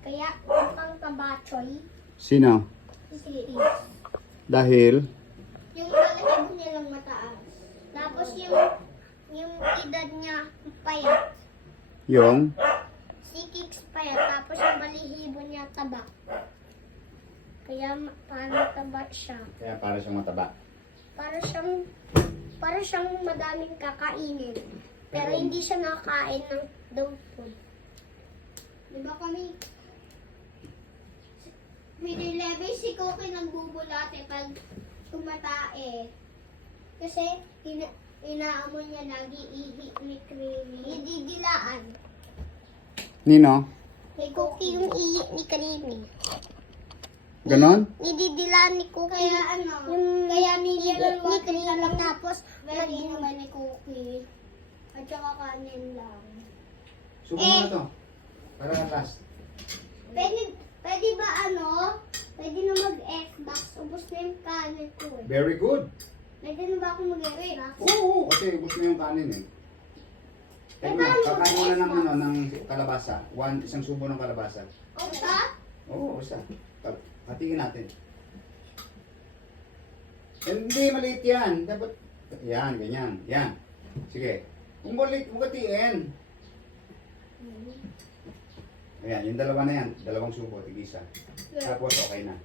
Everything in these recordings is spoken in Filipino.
Kaya mukhang kabachoy. Sino? Si Chris. Dahil? Yung balahibo niya lang mataas. Tapos yung edad niya payat. Yung? Si Kix payat. Tapos yung balahibo niya taba. Kaya parang taba siya. Kaya para siyang mataba. Para siyang madaming kakainin. Pero hindi siya nakakain ng dog food. Diba kami? May level si Cookie nagbubulate pag tumatae. Kasi inaamon niya lagi ihi ni Creamy. Ididilaan. Nino? Kay Cookie yung ihi ni Creamy. Ganon? Nididilaan ni Cookie. Kaya kaya nililawag ni Creamy tapos lagi naman ni Cookie. At saka kanin lang. Subo mo na to. Para last. Pwede ba Pwede na mag-Xbox. Ubus na yung kanin ko eh. Very good. Pwede na ba ako mag-Xbox? Oo, kasi ubos mo yung kanin eh. Teka mo, kakain mo na ng kalabasa. Isang subo ng kalabasa. Isa? Oo, isa. Hatingin natin. Hindi, maliit yan. Dapat, yan, ganyan. Yan. Sige. Kung maliit, mugatiin. Ayan, yung dalawa na yan. Dalawang subo, tig-isa. Tapos, okay na.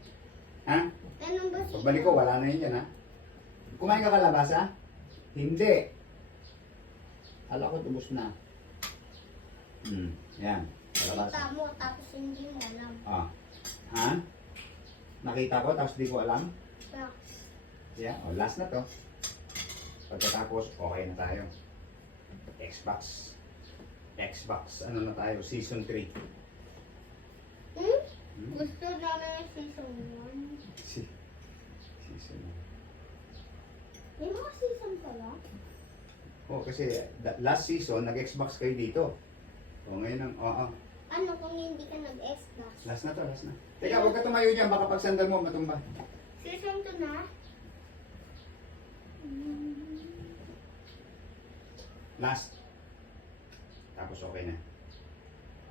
Ha? Anong ba siya? Pagbalik ko, wala na yun yan, ha? Kumain ka kalabasa? Hindi. Ala ko, tubos na. Yan. Kalabasa. Kita mo, tapos hindi mo alam. Ah. Ha? Nakita ko, tapos di ko alam. Yeah. Yeah, last na to. Pagkatapos, okay na tayo. Xbox, ano na tayo? Season 3. Gusto namin yung season 1. Season May mga season pala? Oh, kasi last season, nag-Xbox kayo dito. O, ngayon ang, Ano kung hindi ka nag-Xbox? last na to, last na. Teka, huwag ka tumayo dyan, baka pag sandal mo, matumba. Season 2 na? Last. Tapos okay na.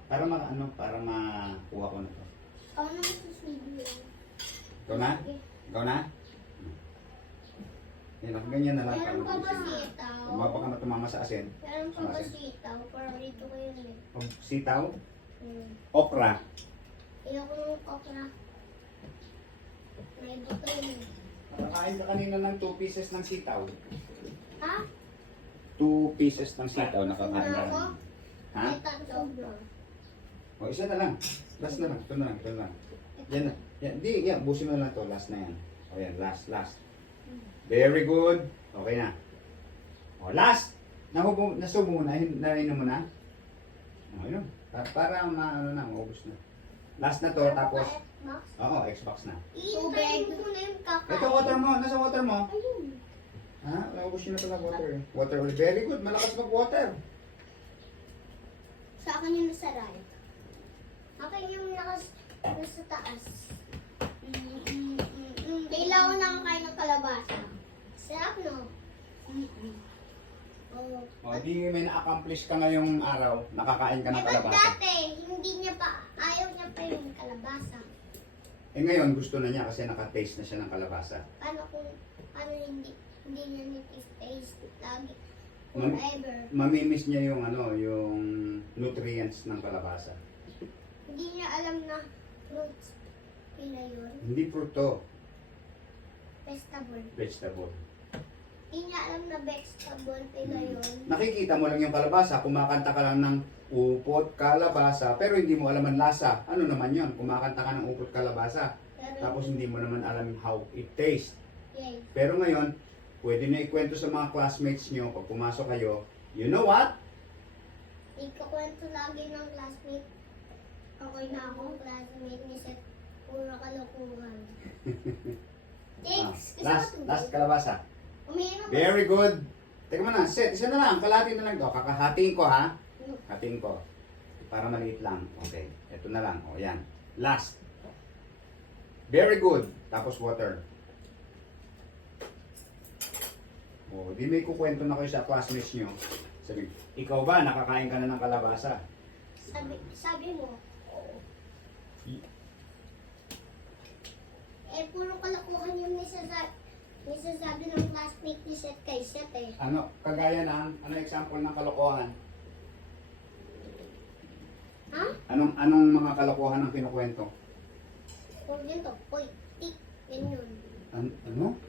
Para makuha ko na to. Ako na magsusubo. Ikaw na? Ikaw na? Yan, ganyan na lang. Meron pa ba sitaw? Baka ka na tumama sa asin. Meron pa ba sitaw? Parang dito ko yun eh. Sitaw? Okra. Ayoko ng okra. May buto yun eh. Nakain ka kanina ng 2 pieces ng sitaw. Ha? 2 pieces ng sitaw nakakain ka. Ako? Ha? May tatlo. O, isa na lang. Last na lang. Ito na lang. Ito na lang. Yan na. Yan. Di, yan. Busin mo na lang to. Last na yan. O yan. Last. Very good. Okay na. O, last. Nasubo mo na. Nainom mo na. O, yun. Para maubos na. Last na to. Tapos, oo, Xbox na. Tubig. Ko na yung kakain. Ito, water mo. Nasa water mo. Ayun. Ha? Naubos yun na pala water. Water ulit. Very good. Malakas mag-water. Sa akin yung nasa right. Akin yung nasa taas. Kailangan ko na kain ng kalabasa. Sarap, no? Oh. O, di may na-accomplish ka ngayong araw. Nakakain ka ng Ba't kalabasa. dati, ayaw niya pa yung kalabasa. Eh ngayon, gusto na niya kasi naka-taste na siya ng kalabasa. Paano hindi niya niti-taste lagi? Forever. Mamimiss niya yung yung nutrients ng kalabasa. Hindi niya alam na fruits pila yun. Hindi fruto, Vegetable. vegetable. Hindi niya alam na vegetable pila yun. Nakikita mo lang yung kalabasa, kumakanta ka lang ng upot kalabasa, pero hindi mo alam ang lasa. Ano naman yun? Kumakanta ka ng upot kalabasa, tapos hindi mo naman alam how it tastes. Yes. Pero ngayon, pwede niyo ikwento sa mga classmates niyo pag pumasok kayo, you know what? Ikakwento lagi ng classmate. Okay na akong classmate ni Seth. Puro kalokohan. Thanks. Last kalabasa. Umiinom ba? Very good. Teka muna, set. Isa na lang. Kalahati na lang to. Kakahatiin ko ha. Hatiin ko. Para maliit lang. Okay. Ito na lang. O, yan. Last. Very good. Tapos water. O, di may kukwento na kayo sa classmates nyo. Sabi, ikaw ba nakakain ka na ng kalabasa? Sabi mo, oo. set kay set eh. Ano, kagaya ng, ano example ng kalokohan? Ha? Anong mga kalokohan ang kinukwento? Huwag yun to. Hoy, tik. Ganyan. Ano?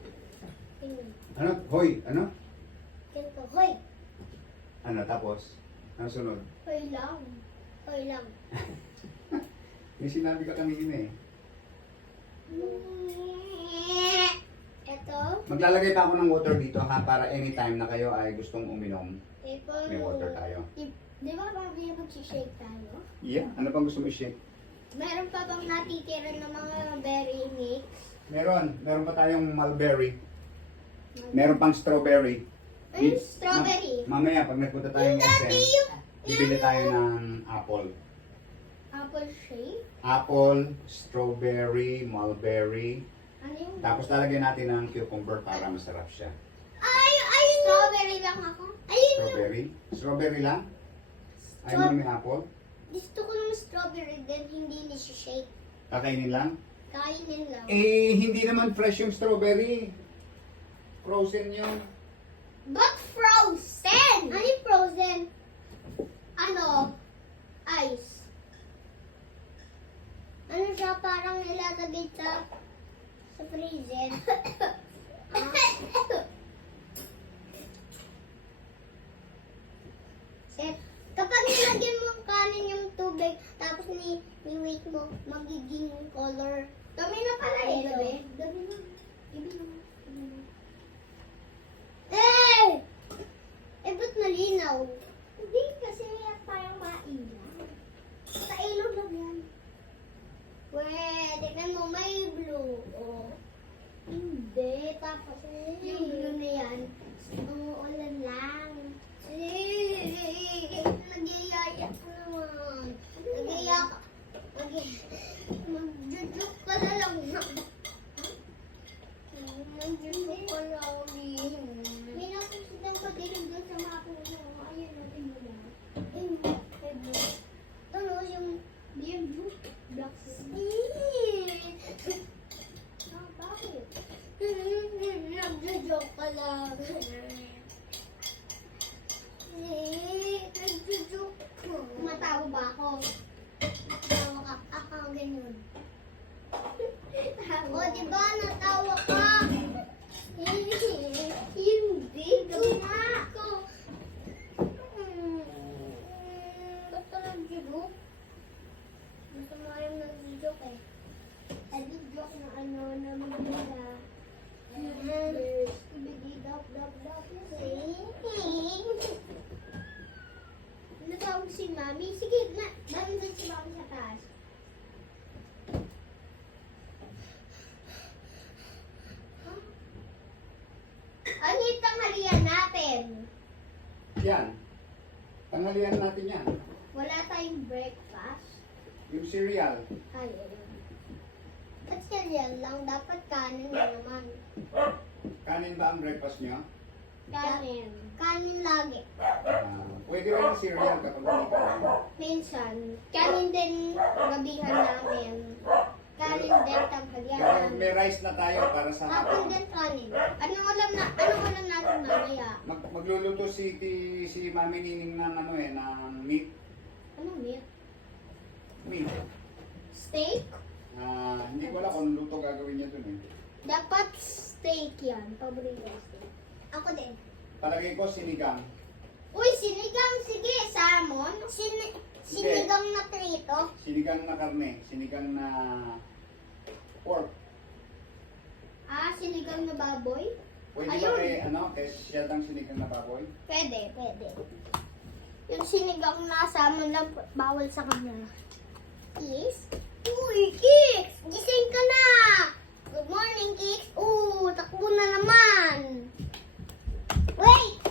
Ganyan. Ano? Hoy, ano? Ganito. Hoy. Ano, tapos? Ano sunod? Hoy lang. Hoy lang. May sinabi ka kanina eh. Ito. Maglalagay pa ako ng water dito ha, para anytime na kayo ay gustong uminom, Ipon. may water tayo. Di ba parang mag-shake tayo? Yeah, ano pang gusto mo i-shake? Meron pa bang natitira ng mga berry mix? Meron pa tayong mulberry. Meron pang strawberry. Ano strawberry? Mamaya, pag nagpunta tayo ng SM, yung bibili tayo ng apple. apple shake? Apple, strawberry, mulberry. Ano yung... Tapos lalagyan natin ng cucumber para masarap siya. Ayun strawberry lang ako. Ayun yung... Strawberry? Strawberry lang? Ayaw mo may apple? Gusto ko ng strawberry din, hindi shake. Kakainin lang? Kainin lang. Eh, hindi naman fresh yung strawberry. Frozen yun. But frozen! Ano yung frozen? Ano? Ice. Ano siya parang nilalagay sa freezer? Set. Kapag nilagyan mo ang kanin yung tubig, tapos ni-wait mo, magiging color. Dami na pala eh, gabi. Dami na. Ibi na. Eh! Eh, ba't malinaw? Hindi, kasi parang mailaw. Sa ilog lang yan. Pwede ka mo, may blue. Oh. Hindi, tapos yung blue na yan, umuulan lang. Nagyayaya ka naman. Nagyaya ka. Mag-joke ka na lang. Mag-joke ka lang. May napusitan ko din doon sa mga puso. Ayun natin mo lang. Ayun, blue. Ano yung blue? Black. Ah, bakit? Nag-joke ka lang. Nag-joke ko. Matawa ba ako? Natawa ka. Ako ganyan. O, diba? Natawa ka. Hindi. Gawin ko. Ba't ka nag-joke? Gusto mo yung nag-joke eh. Nag-joke na ano na maganda. Natawag si Mami. Sige, na. Dami din si Mami sa taas. Huh? Ano yung tanghalian natin? Yan. Tanghalian natin yan. Wala tayong breakfast. Yung cereal. Ay, ba't cereal lang? Dapat kanin na naman. Kanin ba ang breakfast nyo? Kanin. Kanin lagi. Pwede rin yung cereal kapag hindi kanin. Minsan, kanin din gabihan namin. Kanin din tanghalian Pero namin. may rice na tayo para sa Hapon hapon. din kanin. Anong ulam natin mamaya? Magluluto si Mami Nining ng ano eh, ng meat. Anong meat? Meat. Steak? Hindi ko alam kung anong luto gagawin niya dun eh. Dapat steak yan. Paborito ko steak. Ako din. Palagay ko sinigang. Uy, sinigang. Sige, salmon. Sinigang na trito. Sinigang na karne. Sinigang na pork. Sinigang na baboy. Pwede Ayun. ba kay siyadang sinigang na baboy? Pwede. Yung sinigang na salmon lang bawal sa kanya. Kiss? Uy, Kicks! Gising ka na! Good morning, Kicks! Takbo na naman! Wait!